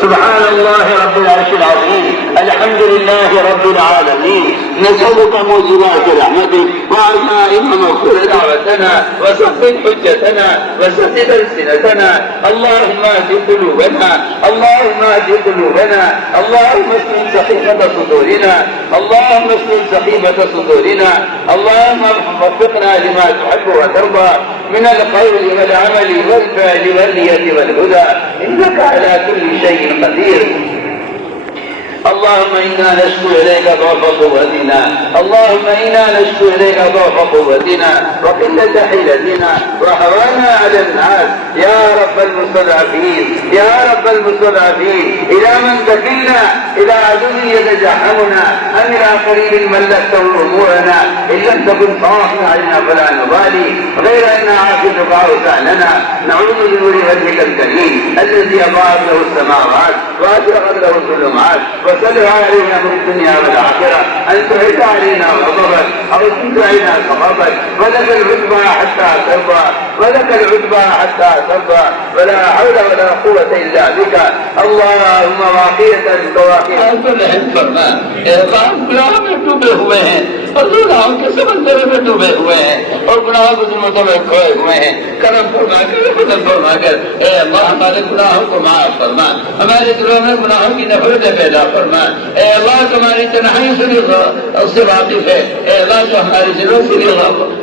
سبحان الله رب العرش العظيم الحمد لله رب العالمين نسألك موجبات رحمتك وعزائم مغفر دعوتنا وسدد حجتنا وسدد ألسنتنا اللهم اهد قلوبنا اللهم اهد قلوبنا اللهم اسلل سخيفة صدورنا اللهم اسلل سخيفة صدورنا اللهم وفقنا لما تحب وترضى من القول والعمل والفعل والنية والهدى إنك على كل شيء قدير. اللهم إنا نشكو إليك ضعف قوتنا اللهم إنا نشكو إليك ضعف قوتنا وقلة حيلتنا وهوانا على الناس يا رب المستضعفين يا رب المستضعفين. إلى من تكلنا؟ إلى عدو يتجحمنا أم إلى قريب ملكته أمورنا؟ إن لم تكن طاعتنا علينا فلا نبالي غير أن عاقبتك أوسع لنا. نعوذ بنور وجهك الكريم الذي أضاءت له السماوات وأشرقت له الظلمات وسلم علينا في الدنيا والآخرة أن تعد علينا غضبك أو تنزعنا سخطك ولك العتبى حتى ترضى ولك العتبى حتى ترضى ولا حول ولا قوة إلا بك. اللهم واقية الواقية گناہوں میں ڈوبے ہوئے ہیں اور گناہوں کے سمندر میں ڈوبے ہوئے ہیں اور گناہوں کی ظلمتوں میں کھوئے ہوئے ہیں. کرم فرما کر فضل فرما کر اے اللہ ہمارے گناہوں کو معاف فرما, ہمارے دلوں میں گناہوں کی نفرت پیدا فرما. اے اللہ تمہاری تنہائی سے واقف ہے, اے اللہ جو ہمارے دلوں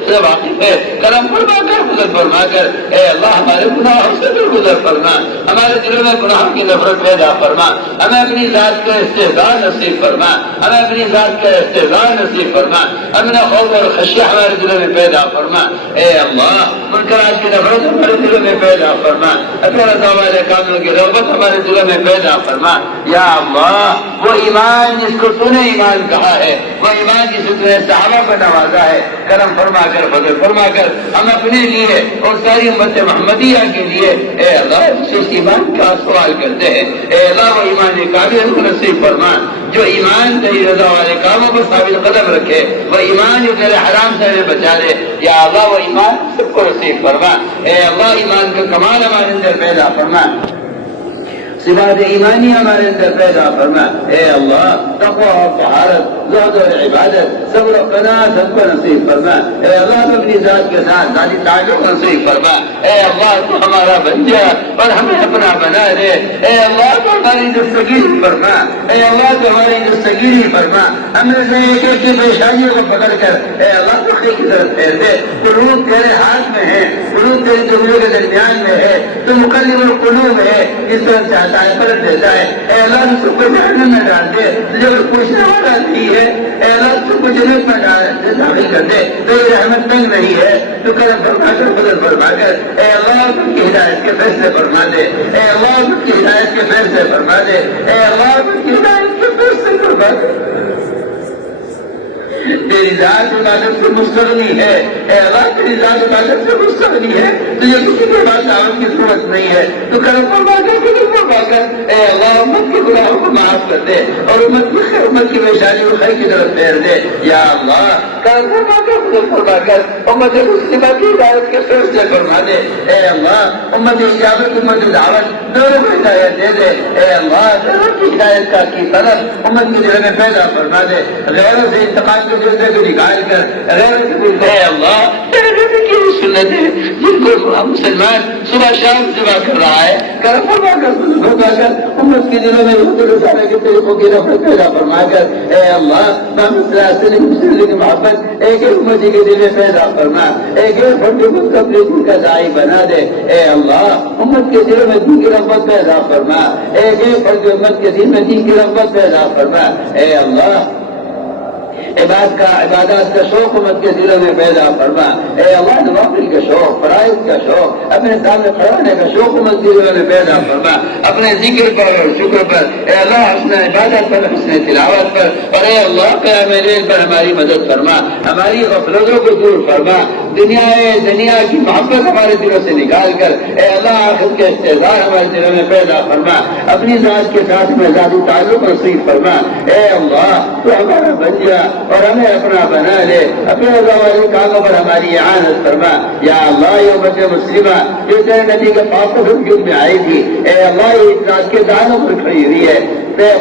سے واقف ہے, کرم فرما کر فضل فرما کر اے اللہ ہمارے گناہوں سے درگزر فرما, ہمارے دلوں میں گناہوں کی نفرت پیدا فرما, ہمیں اپنی ذات کا استحضاء نصیب فرما, ہمیں اپنی ذات کا استحضاء نصیب فرما, ہمیں خوف اور خشیہ ہمارے دلوں میں پیدا فرما. اے اللہ منکرات کے کی نفرت ہمارے دلوں میں پیدا فرما، اپنے رضا والے کاموں کی رغبت ہمارے دلوں میں پیدا فرما۔ یا اللہ وہ ایمان جس کو تو نے ایمان کہا ہے، وہ ایمان جس کو تو نے صحابہ کو نوازا ہے، کرم فرما کر فضل فرما کر ہم اپنے لیے اور ساری امت محمدیہ کے لیے اے اللہ اس ایمان کا سوال کرتے ہیں۔ اے اللہ وہ ایمان کامل کو نصیب فرما، جو ایمان تیری رضا والے کاموں پر ثابت قدم رکھے، وہ ایمان جو تیرے حرام سے ہمیں بچا دے۔ یا اللہ وہ ایمان سب کو نصیب فرما۔ اے اللہ ایمان کا کمال ہمارے اندر پیدا فرما، صفات ایمانی ہمارے اندر پیدا فرما۔ اے اللہ تقوی اور طہارت، زہد اور عبادت، صبر و قناعت سب کو نصیب فرما۔ اے اللہ تو اپنی ذات کے ساتھ ذاتی تعلق نصیب فرما۔ اے اللہ تو ہمارا بن جا اور ہمیں اپنا بنا دے۔ اے اللہ تو ہماری دستگیری فرما، اے اللہ تو ہماری دستگیری فرما، ہمیں سے ایک ایک کی پریشانیوں کو پکڑ کر اے اللہ تو کی طرف پھیر دے۔ قلوب تیرے ہاتھ میں ہے، قلوب تیری دنیا کے درمیان میں ہے، تو مقلب القلوب ہے، جس طرح چاہتا ہے پلٹ دیتا ہے۔ اے اللہ تو کو جہنم میں ڈال دے، تجھے پوچھنے والا نہیں ہے۔ اے اللہ تو کو جنت میں داخل کر دے، تیری رحمت تنگ نہیں ہے، تو کرم فرما کر فضل فرما کر اے اللہ تم کی ہدایت کے فیصلے فرما دے۔ اے اللہ تم کی ہدایت کے فیصلے فرما دے۔ اے اللہ تم کی ہدایت کے فیصلے فرما دے۔ تیری ذات عبادت سے مستغنی ہے، اے اللہ تیری ذات عبادت سے مستغنی ہے، تجھے کسی کے بعد دعوت کی ضرورت نہیں ہے، تو کرم فرما کر فضل فرما کر اے اللہ امت کے گناہوں کو معاف کر دے اور امت کی پریشانی کو خیر کی طرف پھیر دے۔ یا اللہ کرم فرما کر فضل فرما کر امت مسلمہ کی ہدایت کے فیصلے فرما دے۔ اے اللہ امت اجابت امت دعوت دونوں کو ہدایت دے دے۔ اے اللہ دونوں کی ہدایت کا کی طلب امت کے دل میں پیدا فرما دے، غیروں سے انتقام کو نکال کر اے اللہ تیرے نبی کی سنت ہے جن کو مسلمان صبح شام ذبح کر رہا ہے، کرم فرما کر امت کے دلوں میں رسالے کے طریقوں کی نفرت پیدا فرما کر اے اللہ محمد صلی اللہ علیہ وسلم کی محبت ایک ایک امتی کے دل میں پیدا فرما، ایک ایک فرد کو اپنے دل کا داعی بنا دے۔ اے اللہ امت کے دلوں میں دین کی رغبت پیدا فرما، ایک ایک فرد امت کے دل میں دین کی رغبت پیدا فرما۔ اے اللہ عبادات کا شوق امت کے دلوں میں پیدا فرما۔ اے اللہ نوافل کا شوق، فرائض کا شوق، اپنے سامنے کھڑا ہونے کا شوق امت کے دلوں میں پیدا فرما، اپنے ذکر پر اور شکر پر اے اللہ حسن عبادت پر، حسن تلاوت پر، اور اے اللہ قیام لیل پر ہماری مدد فرما، ہماری غفلتوں کو دور فرما، دنیا کی محبت ہمارے دلوں سے نکال کر اے اللہ آخرت کے استحضار ہمارے دلوں میں پیدا فرما، اپنی ذات کے ساتھ میں ذاتی تعلق نصیب فرما۔ اے اللہ تو ہمارا بن جا اور ہمیں اپنا بنا لے، اپنے رضا والے کاموں پر ہماری اعانت فرما۔ یا اللہ یہ امت مسلمہ جو تیرے نبی کے پاک وجود میں آئی تھی، اے اللہ یہ ذات کے دانوں پر کھڑی ہوئی ہے،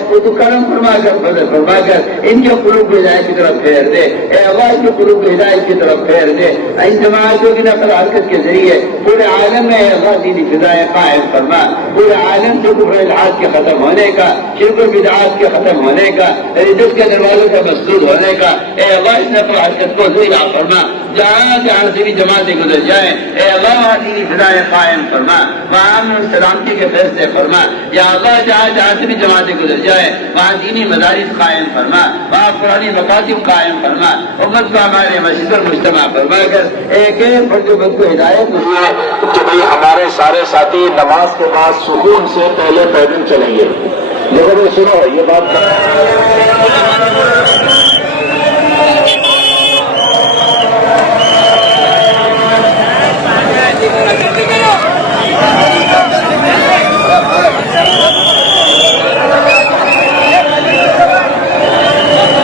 خود کرم فرما کر فضل فرما کر ان کے قلوب کو ہدایت کی طرف پھیر دے۔ اے اللہ ان کے قلوب کو ہدایت کی طرف پھیر دے۔ ان جماعتوں کی نقل حرکت کے ذریعے پورے عالم میں اے اللہ دینی فضائیں قائم فرما، پورے عالم سے کفر الحاد کے ختم ہونے کا، شرک و بدعات کے ختم ہونے کا، رزق کے دروازوں کا مسدود ہونے کا اے اللہ اس نقل حرکت کو ذریعہ فرما۔ جہاں جہاں سے بھی جماعتیں گزر جائیں اے اللہ وہاں دینی فضائیں قائم فرما، وہاں امن و سلامتی کے فیصلے فرما۔ یا اللہ جہاں جہاں سے بھی جماعتیں گزر جائیں وہاں دینی مدارس قائم فرما، وہاں قرآنی مکاتب قائم فرما، امت کو ہمارے مسجد پر مجتمع فرما کر ایک ایک فرد کو ہدایت کہ بھائی ہمارے سارے ساتھی نماز کے بعد سکون سے پہلے پیدل چلیں گے۔ لیکن سنو یہ بات